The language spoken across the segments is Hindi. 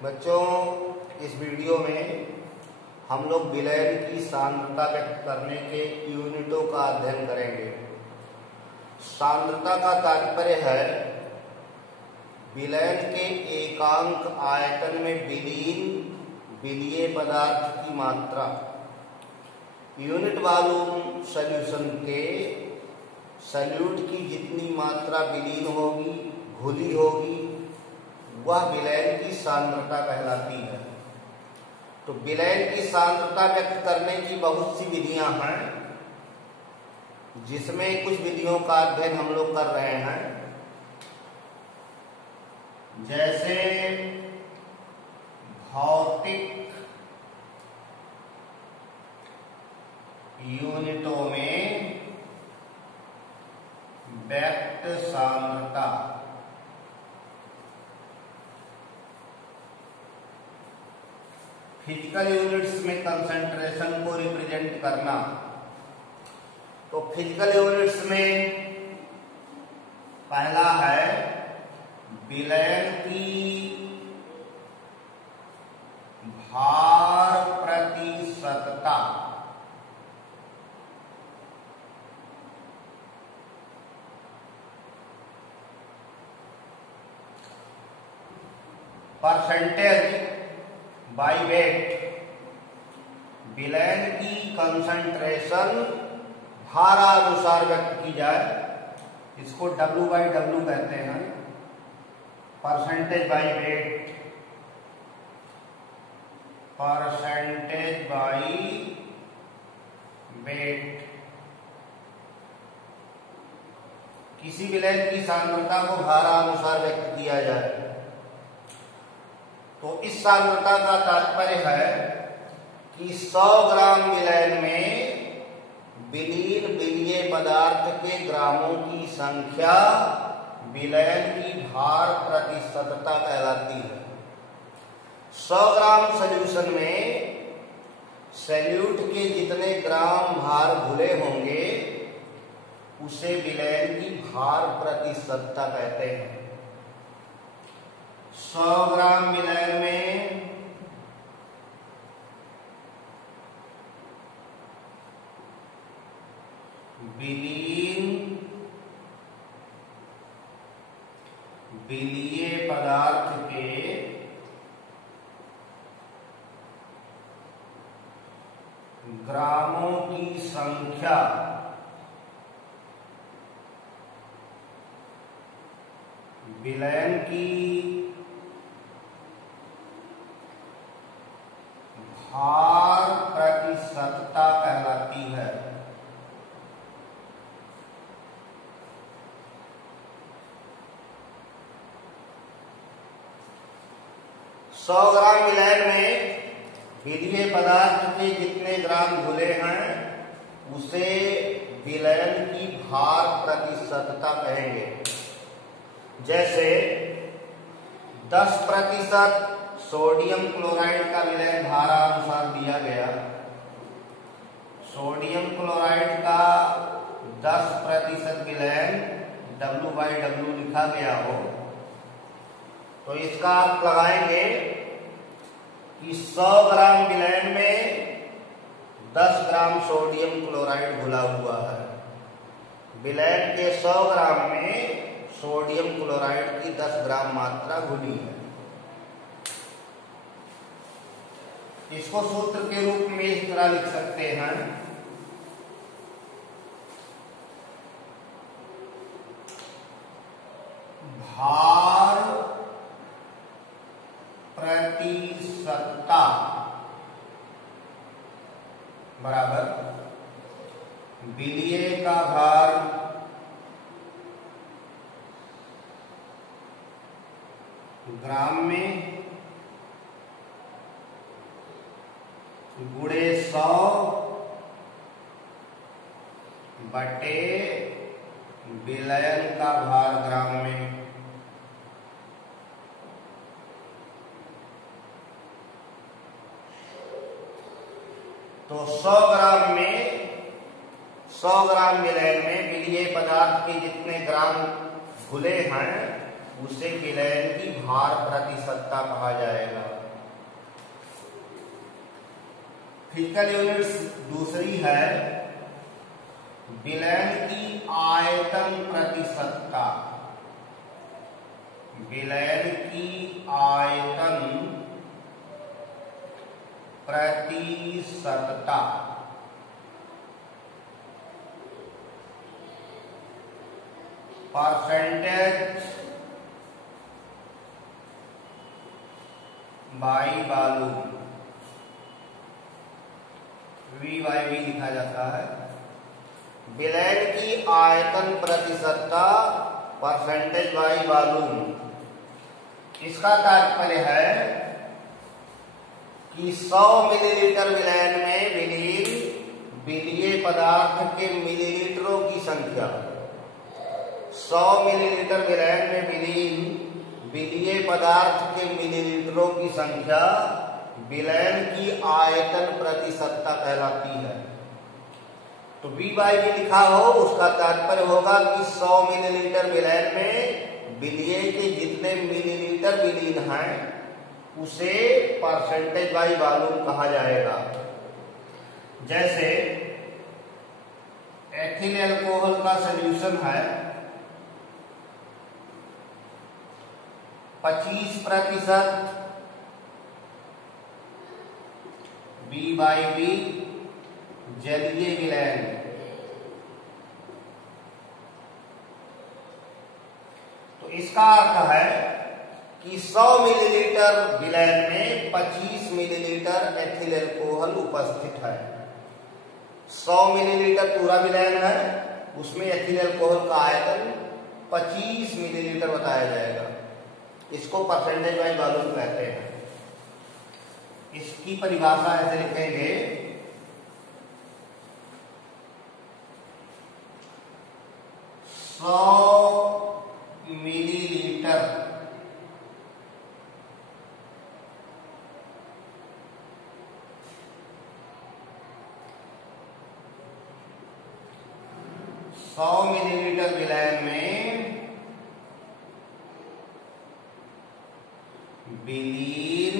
बच्चों, इस वीडियो में हम लोग विलयन की सांद्रता व्यक्त करने के यूनिटों का अध्ययन करेंगे। सांद्रता का तात्पर्य है विलयन के एकांक आयतन में विलीन विलीय पदार्थ की मात्रा। यूनिट वॉल्यूम सॉल्यूशन के सॉल्यूट की जितनी मात्रा विलीन होगी, घुली होगी, वह विलयन की सांद्रता कहलाती है। तो विलयन की सांद्रता व्यक्त करने की बहुत सी विधियां हैं, जिसमें कुछ विधियों का अध्ययन हम लोग कर रहे हैं। जैसे भौतिक यूनिटों में व्यक्त सांद्रता, फिजिकल यूनिट्स में कंसंट्रेशन को रिप्रेजेंट करना। तो फिजिकल यूनिट्स में पहला है विलयन की भार प्रतिशतता। Percentage by wait. विलयन की कंसंट्रेशन भारानुसार व्यक्त की जाए, इसको W/W कहते हैं, percentage by wait. Percentage by wait. किसी विलयन की सांद्रता को भारानुसार व्यक्त किया जाए तो इस सांद्रता का तात्पर्य है कि 100 ग्राम विलयन में विलीन विलीय पदार्थ के ग्रामों की संख्या विलयन की भार प्रतिशतता कहलाती है। 100 ग्राम सॉल्यूशन में सॉल्यूट के जितने ग्राम भार घुले होंगे उसे विलयन की भार प्रतिशतता कहते हैं। 100 ग्राम विलयन में विलीन विलीय पदार्थ के ग्रामों की संख्या विलयन की भार प्रतिशतता कहलाती है। सौ ग्राम विलयन में विलीय पदार्थ के जितने ग्राम घुले हैं उसे विलयन की भार प्रतिशतता कहेंगे। जैसे 10% सोडियम क्लोराइड का विलयन भारानुसार दिया गया, सोडियम क्लोराइड का 10% विलयन W/W लिखा गया हो, तो इसका आप लगाएंगे कि 100 ग्राम विलयन में 10 ग्राम सोडियम क्लोराइड घुला हुआ है। विलयन के 100 ग्राम में सोडियम क्लोराइड की 10 ग्राम मात्रा घुली है। इसको सूत्र के रूप में इस तरह लिख सकते हैं, भार प्रतिशतता बराबर विलीय का भार ग्राम में गुणे 100 बटे विलयन का भार ग्राम में। तो 100 ग्राम में 100 ग्राम विलयन में विलीय पदार्थ के जितने ग्राम घुले हैं उसे विलयन की भार प्रतिशतता कहा जाएगा। फिजिकल यूनिट्स दूसरी है विलयन की आयतन प्रतिशतता। विलयन की आयतन प्रतिशतता परसेंटेज बाई वॉल्यूम, VYV लिखा जाता है। विलयन की आयतन प्रतिशतता परसेंटेज बाई वॉल्यूम, इसका तात्पर्य है कि 100 मिलीलीटर विलयन में विलीन विलीय पदार्थ के मिलीलीटरों की संख्या, 100 मिलीलीटर विलयन में विलीन विलीय पदार्थ के मिलीलीटरों की संख्या विलयन की आयतन प्रतिशतता कहलाती है। तो VYV लिखा हो उसका तात्पर्य होगा कि 100 मिलीलीटर विलयन में विलीय के जितने मिलीलीटर विलीन हैं उसे परसेंटेज बाई वॉल्यूम कहा जाएगा। जैसे एथिल अल्कोहल का सॉल्यूशन है 25% VYV जलीय विलयन, तो इसका अर्थ है कि 100 मिलीलीटर विलयन में 25 मिलीलीटर एथिल अल्कोहल उपस्थित है। 100 मिलीलीटर पूरा विलयन है, उसमें एथिल अल्कोहल का आयतन 25 मिलीलीटर बताया जाएगा। इसको परसेंटेज बाई वॉल्यूम कहते हैं। इसकी परिभाषा ऐसे लिखेंगे, 100 मिलीलीटर विलयन में विलीन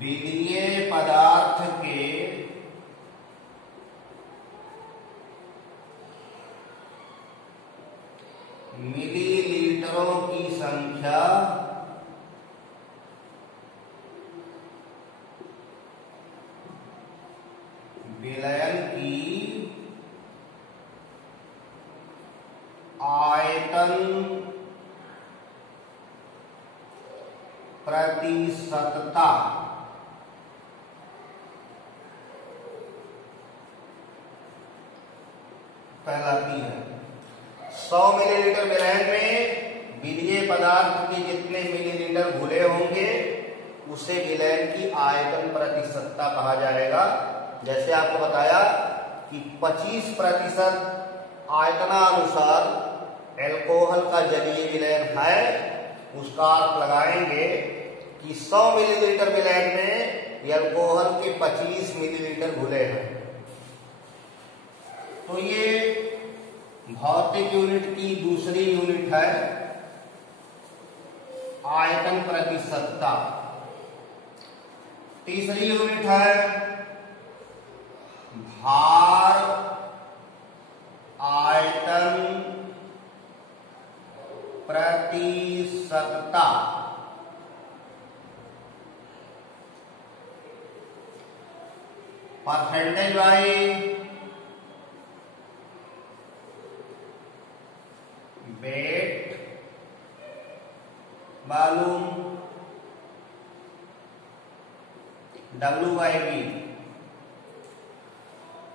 विलीय पदार्थ के मिलीलीटरों की संख्या विलयन की आयतन प्रतिशतता कहलाती है। 100 मिलीलीटर विलयन में विलीय पदार्थ के जितने मिलीलीटर घुले होंगे उसे विलयन की आयतन प्रतिशतता कहा जाएगा। जैसे आपको बताया कि 25% आयतनानुसार अल्कोहल का जलीय विलयन है, उसका अर्थ लगाएंगे कि 100 मिलीलीटर विलयन में अल्कोहल के 25 मिलीलीटर घुले हैं। तो ये भौतिक यूनिट की दूसरी यूनिट है आयतन प्रतिशतता। तीसरी यूनिट है भार आयतन प्रतिशतता। Percentage by wait volume WYV।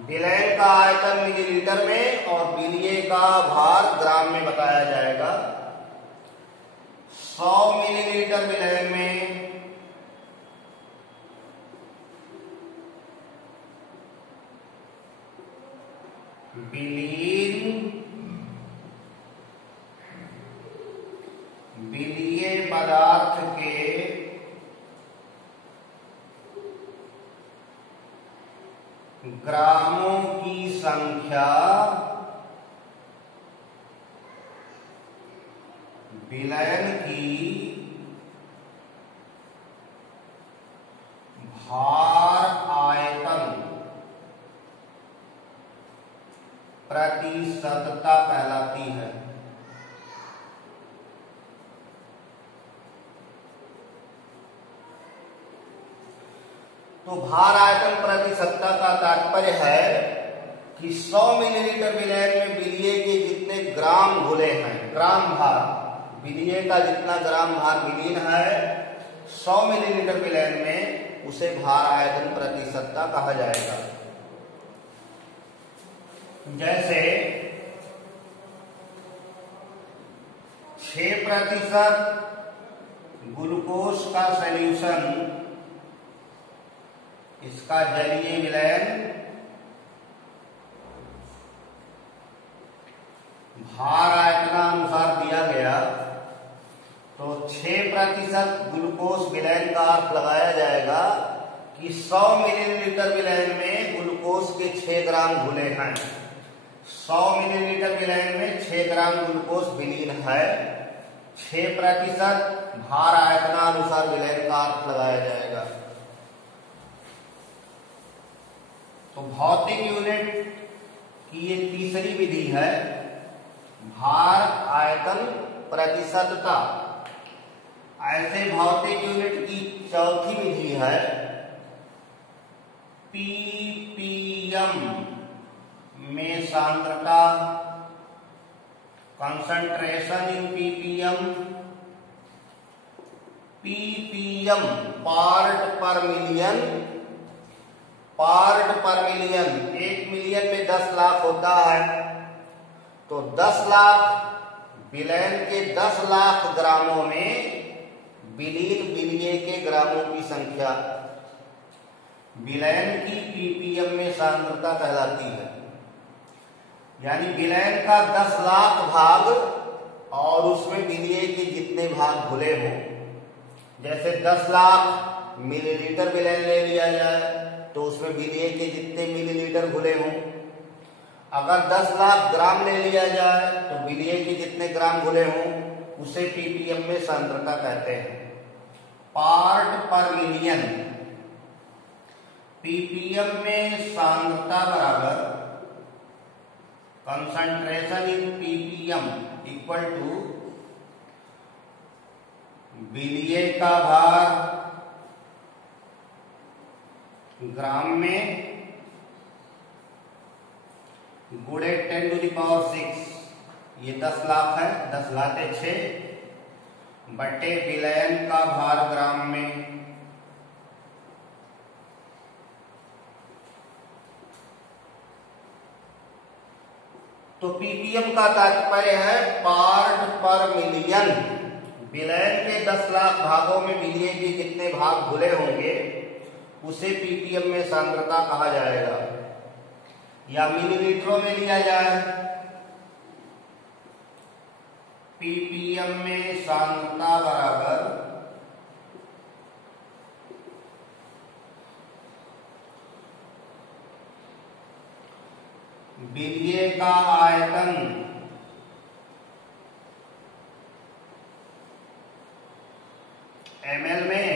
विलयन का आयतन मिलीलीटर में और विलीय का भार ग्राम में बताया जाएगा। 100 मिलीलीटर विलयन में विलीय पदार्थ के ग्रामों की संख्या संख्या विलयन की भार आयतन प्रतिशतता कहलाती है। तो भार आयतन प्रतिशतता का तात्पर्य है कि 100 मिलीलीटर विलयन में विलिय के जितने ग्राम घुले हैं, ग्राम भार, विलिय का जितना ग्राम भार विलीन है 100 मिलीलीटर विलयन में, उसे भार आयतन प्रतिशतता कहा जाएगा। जैसे 6% ग्लूकोज का सॉल्यूशन, इसका जलीय विलयन भार आयतनानुसार दिया गया, तो 6% ग्लूकोज विलयन का अर्थ लगाया जाएगा कि 100 मिलीलीटर विलयन में ग्लूकोज के 6 ग्राम घुले हैं। 100 मिलीलीटर विलयन में 6 ग्राम ग्लूकोज विलीन है। 6% भार आयतनानुसार विलयन का अर्थ लगाया जाएगा। तो भौतिक यूनिट की ये तीसरी विधि है, भार आयतन प्रतिशतता। ऐसे भौतिक यूनिट की चौथी विधि है पीपीएम में सांद्रता, concentration in ppm. Ppm part पर मिलियन, पार्ट पर मिलियन, 1 मिलियन में 10 लाख होता है, तो 10 लाख विलयन के 10 लाख ग्रामों में विलीन विलिय के ग्रामों की संख्या विलयन की पीपीएम में सांद्रता कहलाती है। यानी विलयन का 10 लाख भाग और उसमें विलिय के जितने भाग घुले हों, जैसे 10 लाख मिलीलीटर विलयन ले लिया जाए तो उसमें विलिय के जितने मिलीलीटर घुले हों। अगर 10 लाख ग्राम ले लिया जाए तो विलिय के जितने ग्राम घुले हों, उसे पीपीएम में सांद्रता कहते हैं। पार्ट पर मिलियन, पीपीएम में सांद्रता बराबर concentration in PPM equal to विलिय का भार ग्राम में गुणे 10⁻⁶, ये 10 लाख है, 10 लाते 6 बटे विलयन का भार ग्राम में। तो पीपीएम का तात्पर्य है पार्ट पर मिलियन। विलयन के 10 लाख भागों में विलिय के जितने भाग घुले होंगे उसे पीपीएम में सांद्रता कहा जाएगा। या मिलीलीटरों में लिया जाए, पीपीएम में सांद्रता बराबर विलिय का आयतन ml में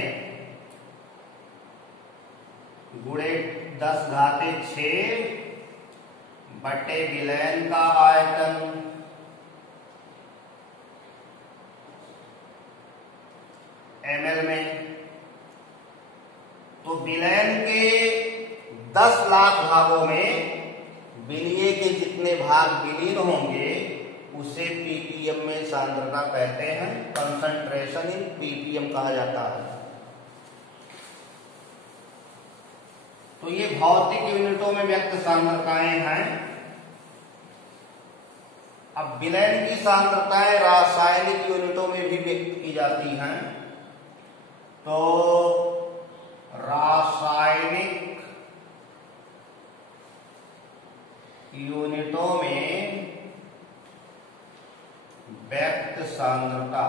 गुणे 10⁻⁶ बटे विलयन का आयतन ml में। तो विलयन के 10 लाख भागों में विलिय के जितने भाग विलीन होंगे उसे पीपीएम में सांद्रता कहते हैं। कंसंट्रेशन इन पीपीएम कहा जाता है। तो ये भौतिक यूनिटों में व्यक्त सांद्रताएं हैं। अब विलयन की सांद्रताएं रासायनिक यूनिटों में भी व्यक्त की जाती हैं। तो रासायनिक यूनिटों में व्यक्त सांद्रता,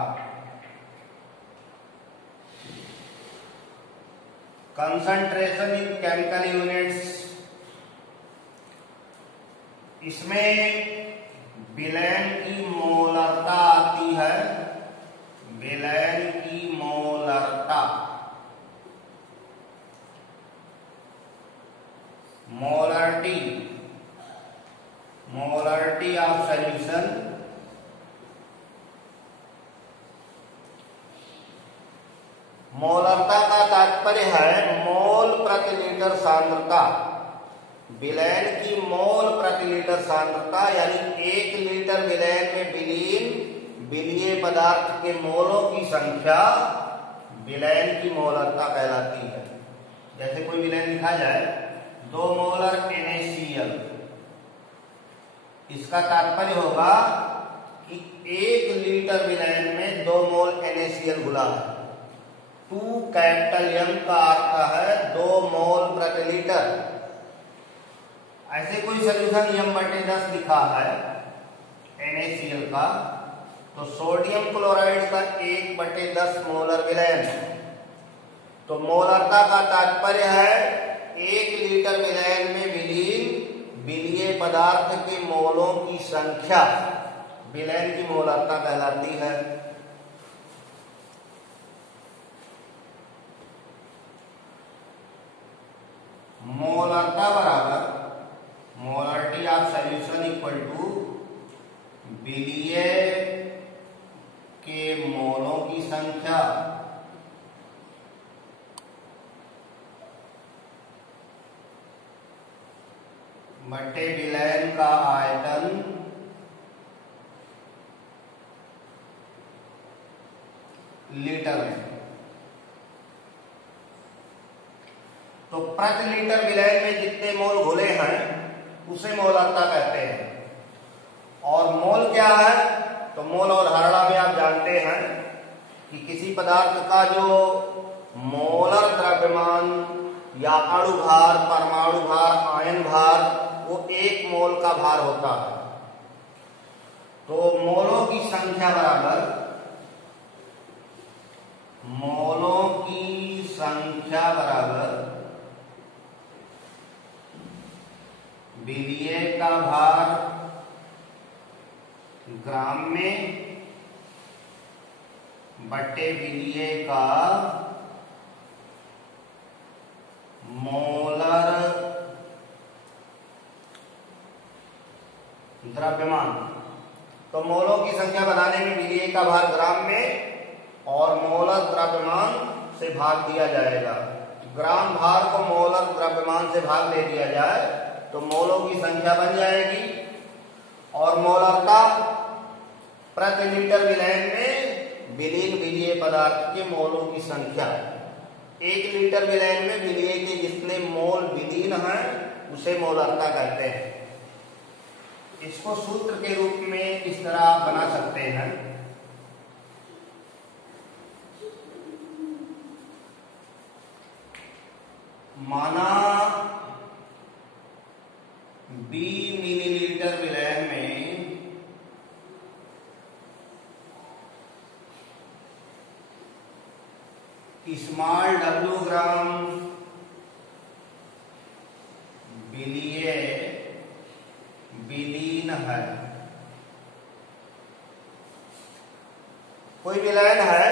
कंसंट्रेशन इन केमिकल यूनिट्स, इसमें विलयन की मोलरता आती है, विलयन की मोलरता, मोलरिटी, मोलरिटी ऑफ सॉल्यूशन, मोलरता का तात्पर्य है मोल प्रति लीटर सांद्रता। विलयन की मोल प्रति लीटर सांद्रता यानी 1 लीटर विलयन में विलीन विलीय पदार्थ के मोलों की संख्या विलयन की मोलरता कहलाती है। जैसे कोई विलयन लिखा जाए 2 मोलर NaCl, इसका तात्पर्य होगा कि 1 लीटर विलयन में 2 मोल NaCl घुला है। 2 कैपिटल M का अर्थ है 2 मोल प्रति लीटर। ऐसे कोई सोल्यूशन M/10 लिखा है NaCl का, तो सोडियम क्लोराइड का 1/10 मोलर विलयन। तो मोलरता का तात्पर्य है 1 लीटर विलयन में विलीन विलीय पदार्थ के मोलों की संख्या विलयन की मोलरता कहलाती है। मोलरता बराबर molarity of solution equal to विलीय के मोलों की संख्या बटे विलयन का आयतन लीटर में। तो प्रति लीटर विलयन में जितने मोल घुले हैं उसे मोलरता कहते हैं। और मोल क्या है? तो मोल अवधारणा में आप जानते हैं कि किसी पदार्थ का जो मोलर द्रव्यमान या अणु भार, परमाणु भार, आयन भार, वो 1 मोल का भार होता है। तो मोलों की संख्या बराबर मोलों की संख्या बराबर विलीय का भार ग्राम में बटे विलीय का मोलर द्रव्यमान। तो मोलों की संख्या बनाने में विलीय का भार ग्राम में और मोलर द्रव्यमान से भाग दिया जाएगा। ग्राम भार को मोलर द्रव्यमान से भाग ले दिया जाए तो मोलों की संख्या बन जाएगी। और मोलरता प्रति लीटर विलयन में विलीन विलीय पदार्थ के मोलों की संख्या। 1 लीटर विलयन में विलीय के जितने मोल विलीन हैं उसे मोलरता कहते हैं। इसको सूत्र के रूप में इस तरह आप बना सकते हैं, माना B मिलीलीटर विलयन में स्मॉल w ग्राम विलीय विलीन है। कोई विलयन है,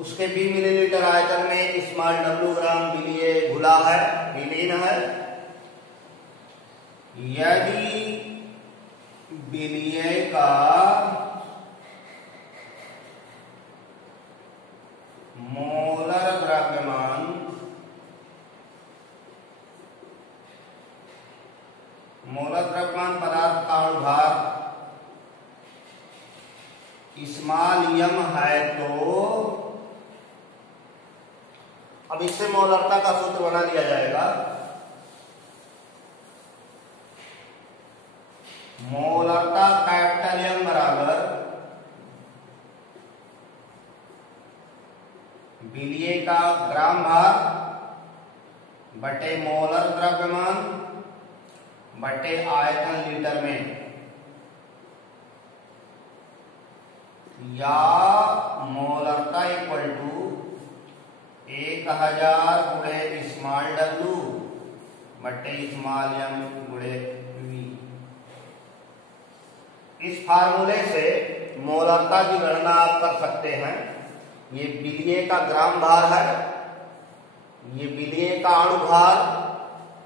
उसके 20 मिलीलीटर आयतन में स्मॉल w ग्राम विलीय घुला है, विलीन है। यदि विलीय का मोलर द्रव्यमान पदार्थ का अणु भार स्मॉल m है, तो अब इससे मोलरता का सूत्र बना लिया जाएगा। मोलरता कैपिटल M बराबर विलीय का ग्राम भार बटे मोलर द्रव्यमान बटे आयतन लीटर में, या मोलरता इक्वल टू 1000 गुणे स्मॉल w बटे स्मॉल m गुणे v। इस फार्मूले से मोलरता की गणना आप कर सकते हैं। ये विलीय का ग्राम भार है, ये विलीय का अणु भार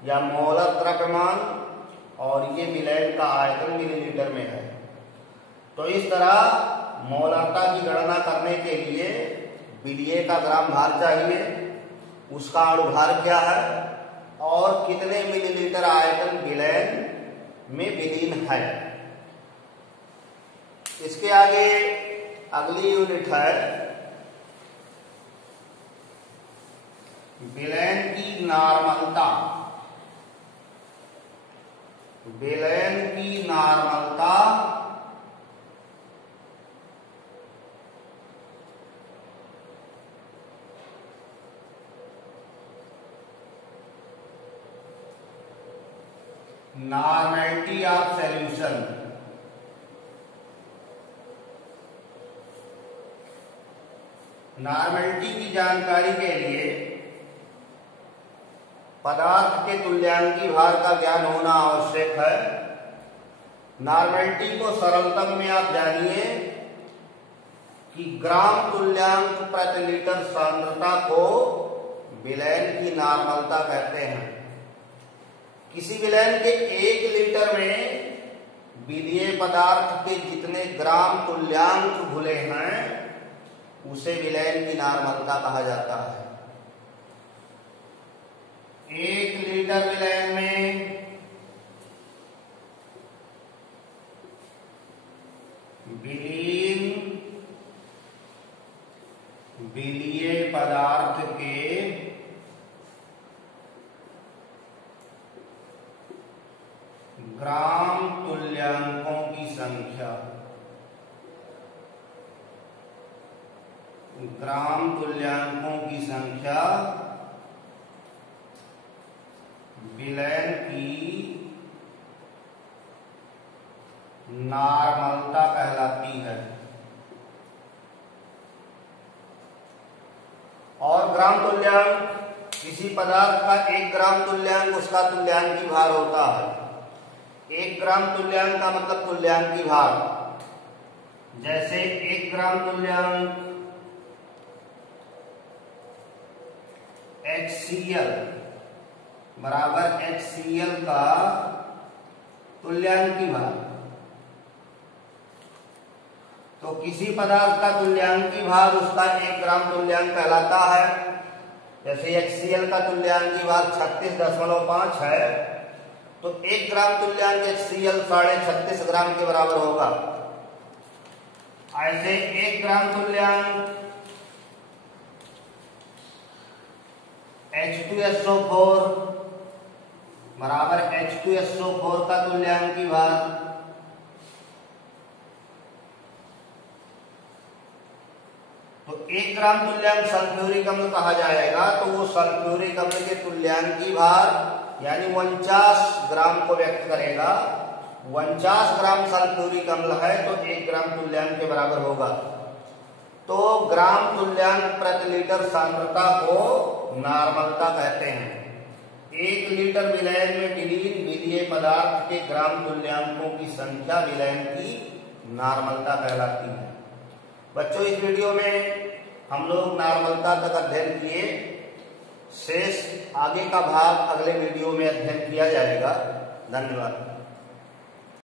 या मोलर द्रव्यमान, और ये विलयन का आयतन मिलीलीटर में है। तो इस तरह मोलरता की गणना करने के लिए विलीय का ग्राम भार चाहिए, उसका अणु भार क्या है और कितने मिलीलीटर आयतन विलयन में विलीन है। इसके आगे अगली यूनिट है विलयन की नॉर्मलता। विलयन की नॉर्मलता नॉर्मलिटी ऑफ सॉल्यूशन। नॉर्मलिटी की जानकारी के लिए पदार्थ के तुल्यांकी भार का ज्ञान होना आवश्यक है। नॉर्मलिटी को सरलतम में आप जानिए कि ग्राम तुल्यांक प्रति लीटर सांद्रता को विलयन की नॉर्मलता कहते हैं। किसी विलयन के 1 लीटर में विलीय पदार्थ के जितने ग्राम तुल्यांक घुले हैं उसे विलयन की नॉर्मलता कहा जाता है। 1 लीटर विलयन में विलीन विलीय पदार्थ के ग्राम तुल्यांकों की संख्या, ग्राम तुल्यांकों की संख्या विलयन की नॉर्मलता कहलाती है। और ग्राम तुल्यांक किसी पदार्थ का 1 ग्राम तुल्यांक उसका तुल्यांकी भार होता है। 1 ग्राम तुल्यांक का मतलब तुल्यांकी भार, जैसे 1 ग्राम तुल्यांक HCl बराबर HCl का तुल्यांकी भार। तो किसी पदार्थ का तुल्यांकी भार उसका 1 ग्राम तुल्यांक कहलाता है। जैसे HCl का तुल्यांकी भार 36.5 है, तो 1 ग्राम तुल्यांक HCl 36.5 ग्राम के बराबर होगा। ऐसे 1 ग्राम तुल्यांक H2SO4 बराबर H2SO4 का तुल्यांकी भार, तो 1 ग्राम तुल्यांक सल्फ्यूरिक अम्ल कहा जाएगा। तो वो सल्फ्यूरिक अम्ल के तुल्यांकी भार यानी 49 ग्राम को व्यक्त करेगा। 49 ग्राम सल्फ्यूरिक अम्ल है तो 1 ग्राम तुल्यांक के बराबर होगा। तो ग्राम तुल्यांक प्रति लीटर सांद्रता को नॉर्मलता कहते हैं। 1 लीटर विलयन में विलीन विलीय पदार्थ के ग्राम तुल्यांकों की संख्या विलयन की नॉर्मलता कहलाती है। बच्चों, इस वीडियो में हम लोग नॉर्मलता तक अध्ययन किए। शेष आगे का भाग अगले वीडियो में अध्ययन किया जाएगा। धन्यवाद।